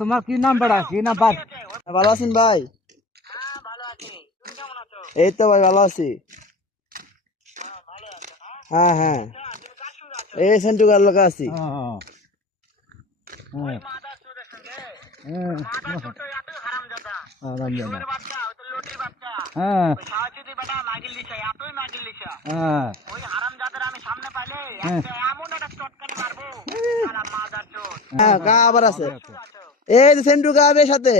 তোমার কি নাম বেড়া কি নাম্বার? ভালো আছেন ভাই? এই তো ভাই ভালো আছি। হ্যাঁ হ্যাঁ, এই সেন্টু গার লোক আছি। হ্যাঁ গা আবার আছে, এই যে সেন্টু গা আবে সাথে।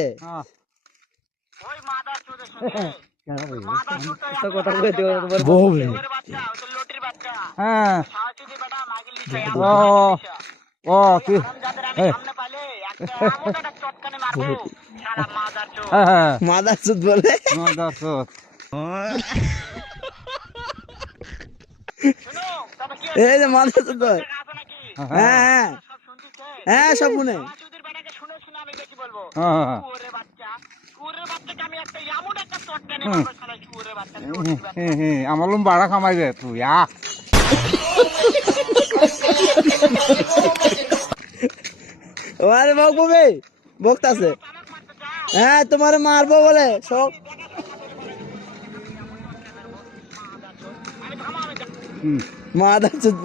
মাদার চুদ বলে, এই যে মাদার চুদ বলে। হ্যাঁ হ্যাঁ হ্যাঁ, সব শুনে। আমার বাড়া কামাই রে তুই আরে বকবে, বকতাছে। হ্যাঁ তোমার মারবো বলে সব। মাদার চুদ।